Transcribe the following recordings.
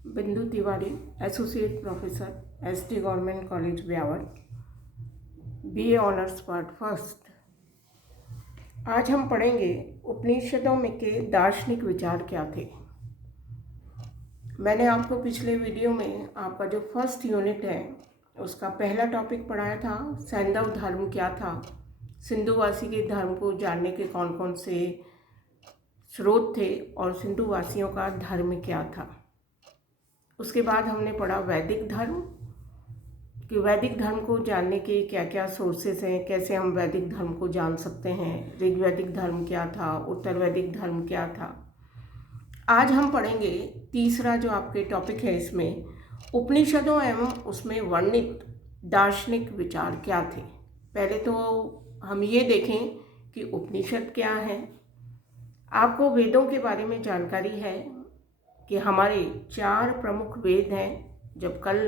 बिंदु Tiwari, associate professor, ST government college Beawar, BA honours part first. आज हम पढ़ेंगे उपनिषदों में के दार्शनिक विचार क्या थे। मैंने आपको पिछले वीडियो में आपका जो फर्स्ट यूनिट है उसका पहला टॉपिक पढ़ाया था, सैंधव धर्म क्या था, सिंधुवासी के धर्म को जानने के कौन कौन से स्रोत थे और सिंधुवासियों का धर्म क्या था। उसके बाद हमने पढ़ा वैदिक धर्म, कि वैदिक धर्म को जानने के क्या क्या सोर्सेस हैं, कैसे हम वैदिक धर्म को जान सकते हैं, ऋग्वैदिक धर्म क्या था, उत्तर वैदिक धर्म क्या था। आज हम पढ़ेंगे तीसरा जो आपके टॉपिक है इसमें, उपनिषदों एवं उसमें वर्णित दार्शनिक विचार क्या थे। पहले तो हम ये देखें कि उपनिषद क्या है। आपको वेदों के बारे में जानकारी है कि हमारे 4 प्रमुख वेद हैं। जब कल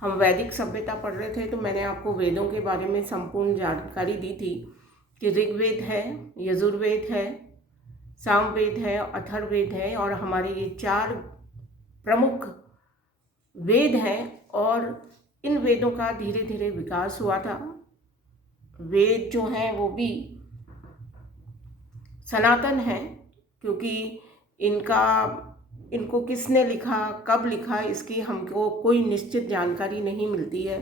हम वैदिक सभ्यता पढ़ रहे थे तो मैंने आपको वेदों के बारे में संपूर्ण जानकारी दी थी कि ऋग्वेद है, यजुर्वेद है, सामवेद है, अथर्ववेद है और हमारे ये 4 प्रमुख वेद हैं। और इन वेदों का धीरे धीरे विकास हुआ था। वेद जो हैं वो भी सनातन हैं, क्योंकि इनको किसने लिखा, कब लिखा, इसकी हमको कोई निश्चित जानकारी नहीं मिलती है।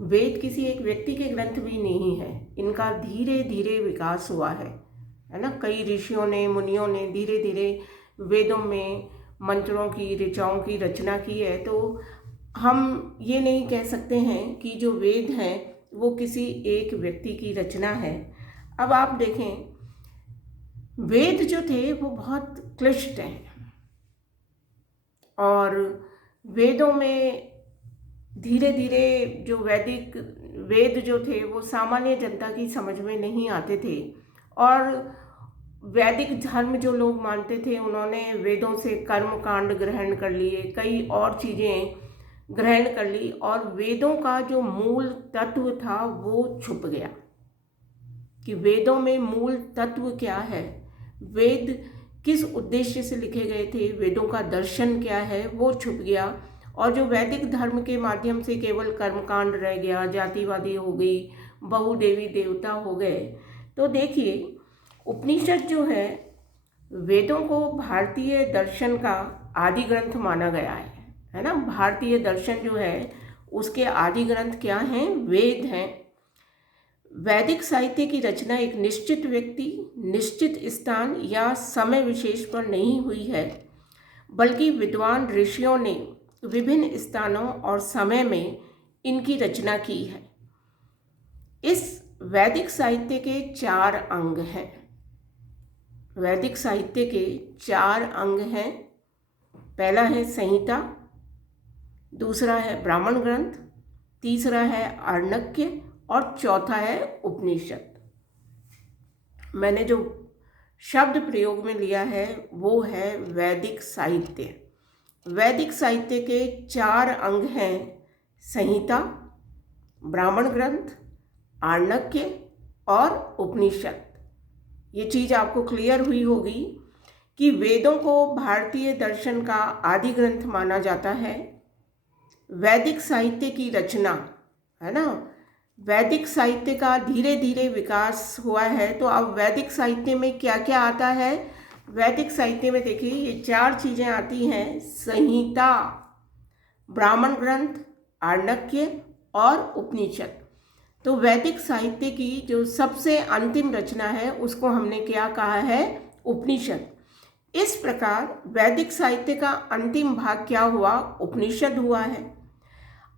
वेद किसी एक व्यक्ति के ग्रंथ भी नहीं है, इनका धीरे धीरे विकास हुआ है ना। कई ऋषियों ने, मुनियों ने धीरे धीरे वेदों में मंत्रों की, ऋचाओं की रचना की है। तो हम ये नहीं कह सकते हैं कि जो वेद हैं वो किसी एक व्यक्ति की रचना है। अब आप देखें, वेद जो थे वो बहुत क्लिष्ट हैं और वेदों में धीरे धीरे जो वैदिक वेद जो थे वो सामान्य जनता की समझ में नहीं आते थे। और वैदिक धर्म जो लोग मानते थे उन्होंने वेदों से कर्म कांड ग्रहण कर लिए, कई और चीज़ें ग्रहण कर ली और वेदों का जो मूल तत्व था वो छुप गया। कि वेदों में मूल तत्व क्या है, वेद किस उद्देश्य से लिखे गए थे, वेदों का दर्शन क्या है, वो छुप गया। और जो वैदिक धर्म के माध्यम से केवल कर्मकांड रह गया, जातिवादी हो गई, बहुदेवी देवता हो गए। तो देखिए, उपनिषद जो है वेदों को भारतीय दर्शन का आदि ग्रंथ माना गया है ना। भारतीय दर्शन जो है उसके आदि ग्रंथ क्या हैं, वेद हैं। वैदिक साहित्य की रचना एक निश्चित व्यक्ति, निश्चित स्थान या समय विशेष पर नहीं हुई है, बल्कि विद्वान ऋषियों ने विभिन्न स्थानों और समय में इनकी रचना की है। इस वैदिक साहित्य के 4 अंग हैं। वैदिक साहित्य के 4 अंग हैं। पहला है संहिता, दूसरा है ब्राह्मण ग्रंथ, तीसरा है आर्णक्य और चौथा है उपनिषद। मैंने जो शब्द प्रयोग में लिया है वो है वैदिक साहित्य। वैदिक साहित्य के 4 अंग हैं, संहिता, ब्राह्मण ग्रंथ, आर्णक्य और उपनिषद। ये चीज़ आपको क्लियर हुई होगी कि वेदों को भारतीय दर्शन का आदि ग्रंथ माना जाता है। वैदिक साहित्य की रचना है ना, वैदिक साहित्य का धीरे धीरे विकास हुआ है। तो अब वैदिक साहित्य में क्या क्या आता है, वैदिक साहित्य में देखिए ये 4 चीज़ें आती हैं, संहिता, ब्राह्मण ग्रंथ, आर्णक्य और उपनिषद। तो वैदिक साहित्य की जो सबसे अंतिम रचना है उसको हमने क्या कहा है, उपनिषद। इस प्रकार वैदिक साहित्य का अंतिम भाग क्या हुआ, उपनिषद हुआ है।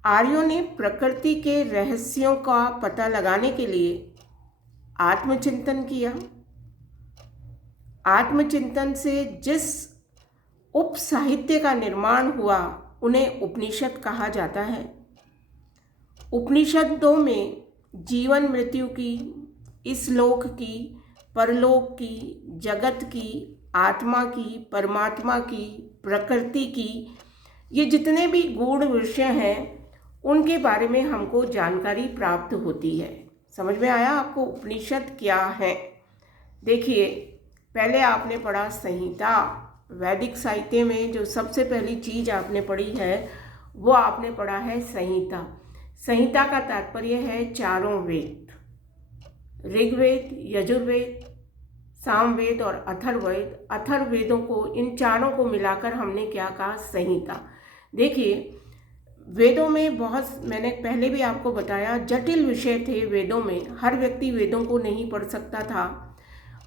आर्यों ने प्रकृति के रहस्यों का पता लगाने के लिए आत्मचिंतन किया। आत्मचिंतन से जिस उप साहित्य का निर्माण हुआ उन्हें उपनिषद कहा जाता है। उपनिषदों में जीवन मृत्यु की, इस लोक की, परलोक की, जगत की, आत्मा की, परमात्मा की, प्रकृति की, ये जितने भी गूढ़ विषय हैं उनके बारे में हमको जानकारी प्राप्त होती है। समझ में आया आपको उपनिषद क्या है। देखिए, पहले आपने पढ़ा संहिता। वैदिक साहित्य में जो सबसे पहली चीज़ आपने पढ़ी है वो आपने पढ़ा है संहिता। संहिता का तात्पर्य है चारों वेद, ऋग्वेद, यजुर्वेद, सामवेद और अथर्ववेद। अथर्ववेदों को, इन चारों को मिलाकर हमने क्या कहा, संहिता। देखिए वेदों में बहुत, मैंने पहले भी आपको बताया, जटिल विषय थे वेदों में। हर व्यक्ति वेदों को नहीं पढ़ सकता था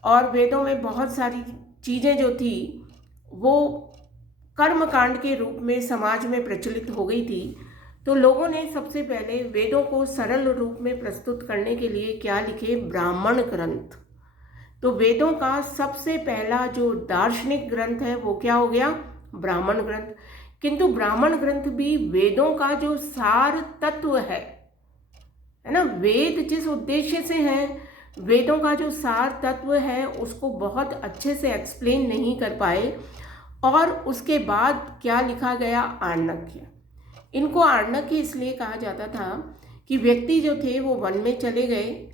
और वेदों में बहुत सारी चीज़ें जो थी वो कर्मकांड के रूप में समाज में प्रचलित हो गई थी। तो लोगों ने सबसे पहले वेदों को सरल रूप में प्रस्तुत करने के लिए क्या लिखे, ब्राह्मण ग्रंथ। तो वेदों का सबसे पहला जो दार्शनिक ग्रंथ है वो क्या हो गया, ब्राह्मण ग्रंथ। किंतु ब्राह्मण ग्रंथ भी वेदों का जो सार तत्व है ना, वेद जिस उद्देश्य से हैं, वेदों का जो सार तत्व है उसको बहुत अच्छे से एक्सप्लेन नहीं कर पाए। और उसके बाद क्या लिखा गया, आर्णक्य। इनको आर्णक्य इसलिए कहा जाता था कि व्यक्ति जो थे वो वन में चले गए,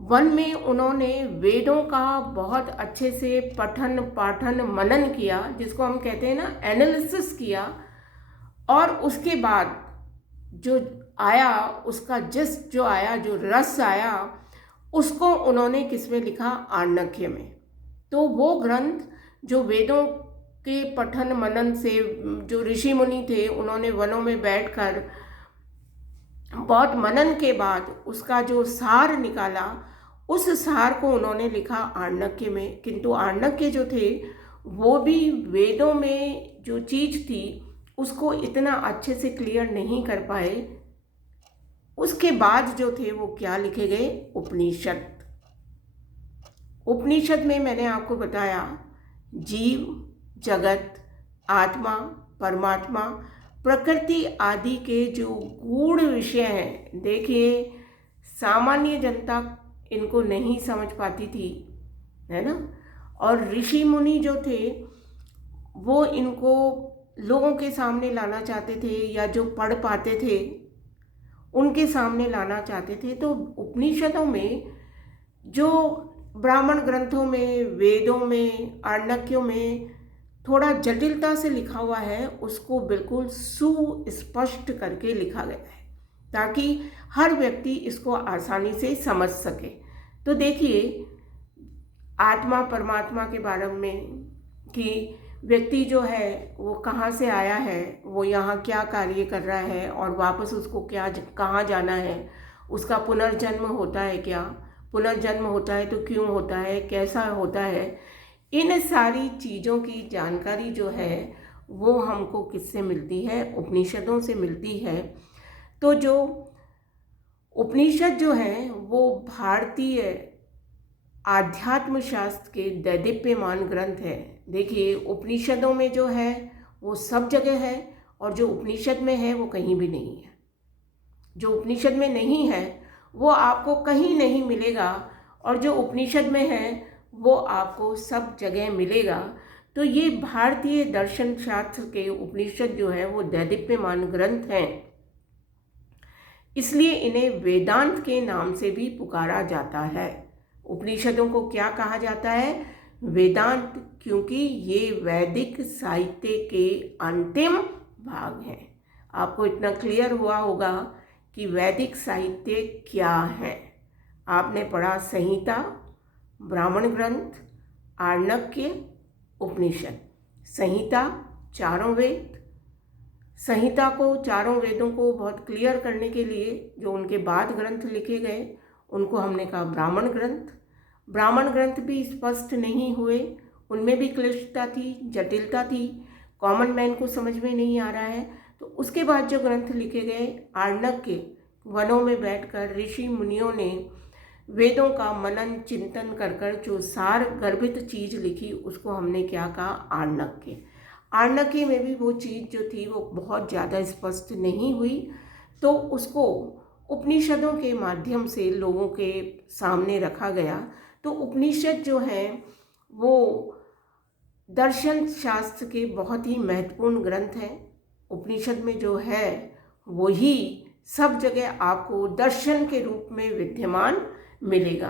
वन में उन्होंने वेदों का बहुत अच्छे से पठन पाठन मनन किया, जिसको हम कहते हैं ना एनालिसिस किया, और उसके बाद जो आया, उसका जिस जो आया, जो रस आया, उसको उन्होंने किस में लिखा, आर्णक्य में। तो वो ग्रंथ जो वेदों के पठन मनन से, जो ऋषि मुनि थे उन्होंने वनों में बैठकर बहुत मनन के बाद उसका जो सार निकाला, उस सार को उन्होंने लिखा आर्णक्य में। किंतु आर्णक्य जो थे वो भी वेदों में जो चीज़ थी उसको इतना अच्छे से क्लियर नहीं कर पाए। उसके बाद जो थे वो क्या लिखे गए, उपनिषद। उपनिषद में मैंने आपको बताया जीव, जगत, आत्मा, परमात्मा, प्रकृति आदि के जो गूढ़ विषय हैं। देखिए सामान्य जनता इनको नहीं समझ पाती थी, है ना, और ऋषि मुनि जो थे वो इनको लोगों के सामने लाना चाहते थे, या जो पढ़ पाते थे उनके सामने लाना चाहते थे। तो उपनिषदों में, जो ब्राह्मण ग्रंथों में, वेदों में, आर्णक्यों में थोड़ा जटिलता से लिखा हुआ है, उसको बिल्कुल सुस्पष्ट करके लिखा गया है ताकि हर व्यक्ति इसको आसानी से समझ सके। तो देखिए आत्मा परमात्मा के बारे में कि व्यक्ति जो है वो कहाँ से आया है, वो यहाँ क्या कार्य कर रहा है और वापस उसको क्या कहाँ जाना है, उसका पुनर्जन्म होता है क्या, पुनर्जन्म होता है तो क्यों होता है, कैसा होता है, इन सारी चीज़ों की जानकारी जो है वो हमको किससे मिलती है, उपनिषदों से मिलती है। तो जो उपनिषद जो है वो भारतीय आध्यात्म शास्त्र के दैदीप्यमान ग्रंथ है। देखिए उपनिषदों में जो है वो सब जगह है और जो उपनिषद में है वो कहीं भी नहीं है। जो उपनिषद में नहीं है वो आपको कहीं नहीं मिलेगा और जो उपनिषद में है वो आपको सब जगह मिलेगा। तो ये भारतीय दर्शन शास्त्र के उपनिषद जो है वो दैदीप्यमान ग्रंथ हैं, इसलिए इन्हें वेदांत के नाम से भी पुकारा जाता है। उपनिषदों को क्या कहा जाता है, वेदांत, क्योंकि ये वैदिक साहित्य के अंतिम भाग हैं। आपको इतना क्लियर हुआ होगा कि वैदिक साहित्य क्या है। आपने पढ़ा संहिता, ब्राह्मण ग्रंथ, आर्णक्य, उपनिषद। संहिता चारों वेद, संहिता को, चारों वेदों को बहुत क्लियर करने के लिए जो उनके बाद ग्रंथ लिखे गए उनको हमने कहा ब्राह्मण ग्रंथ। ब्राह्मण ग्रंथ भी स्पष्ट नहीं हुए, उनमें भी क्लिष्टता थी, जटिलता थी, कॉमन मैन को समझ में नहीं आ रहा है। तो उसके बाद जो ग्रंथ लिखे गए, आर्णक्य, वनों में बैठकर ऋषि मुनियों ने वेदों का मनन चिंतन कर जो सार गर्भित चीज़ लिखी उसको हमने क्या कहा, आर्णक्य। आर्णक्य में भी वो चीज़ जो थी वो बहुत ज़्यादा स्पष्ट नहीं हुई, तो उसको उपनिषदों के माध्यम से लोगों के सामने रखा गया। तो उपनिषद जो हैं वो दर्शन शास्त्र के बहुत ही महत्वपूर्ण ग्रंथ हैं। उपनिषद में जो है वही सब जगह आपको दर्शन के रूप में विद्यमान मिलेगा।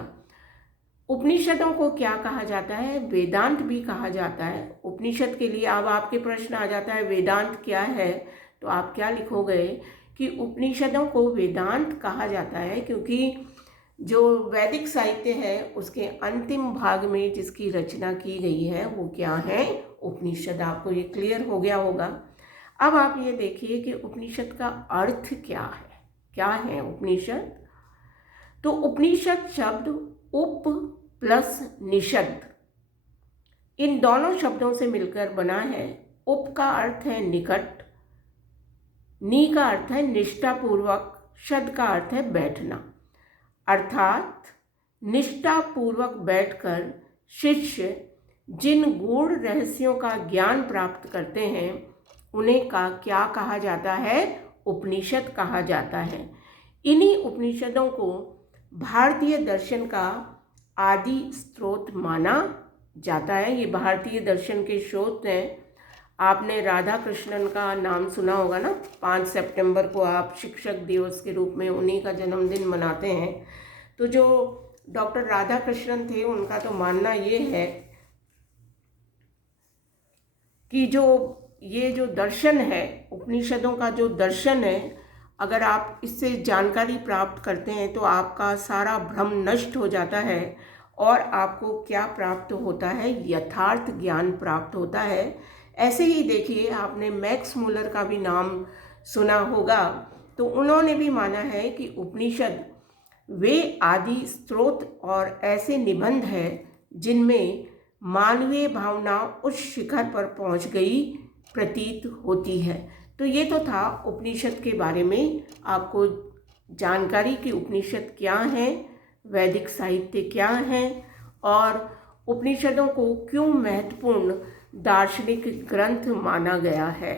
उपनिषदों को क्या कहा जाता है? वेदांत भी कहा जाता है। उपनिषद के लिए अब आपके प्रश्न आ जाता है वेदांत क्या है, तो आप क्या लिखोगे कि उपनिषदों को वेदांत कहा जाता है क्योंकि जो वैदिक साहित्य है उसके अंतिम भाग में जिसकी रचना की गई है वो क्या है? उपनिषद। आपको ये क्लियर हो गया होगा। अब आप ये देखिए कि उपनिषद का अर्थ क्या है। क्या है उपनिषद? तो उपनिषद शब्द उप प्लस निषद, इन दोनों शब्दों से मिलकर बना है। उप का अर्थ है निकट, नी का अर्थ है निष्ठापूर्वक, शद का अर्थ है बैठना। अर्थात निष्ठापूर्वक बैठकर शिष्य जिन गूढ़ रहस्यों का ज्ञान प्राप्त करते हैं उन्हें क्या कहा जाता है? उपनिषद कहा जाता है। इन्हीं उपनिषदों को भारतीय दर्शन का आदि स्रोत माना जाता है। ये भारतीय दर्शन के स्रोत हैं। आपने राधा कृष्णन का नाम सुना होगा ना। 5 सितंबर को आप शिक्षक दिवस के रूप में उन्हीं का जन्मदिन मनाते हैं। तो जो डॉक्टर राधा कृष्णन थे उनका तो मानना ये है कि ये जो दर्शन है, उपनिषदों का जो दर्शन है, अगर आप इससे जानकारी प्राप्त करते हैं तो आपका सारा भ्रम नष्ट हो जाता है और आपको क्या प्राप्त होता है? यथार्थ ज्ञान प्राप्त होता है। ऐसे ही देखिए, आपने मैक्स मुलर का भी नाम सुना होगा। तो उन्होंने भी माना है कि उपनिषद वे आदि स्रोत और ऐसे निबंध हैं जिनमें मानवीय भावना उस शिखर पर पहुंच गई प्रतीत होती है। तो ये तो था उपनिषद के बारे में आपको जानकारी कि उपनिषद क्या हैं, वैदिक साहित्य क्या हैं और उपनिषदों को क्यों महत्वपूर्ण दार्शनिक ग्रंथ माना गया है।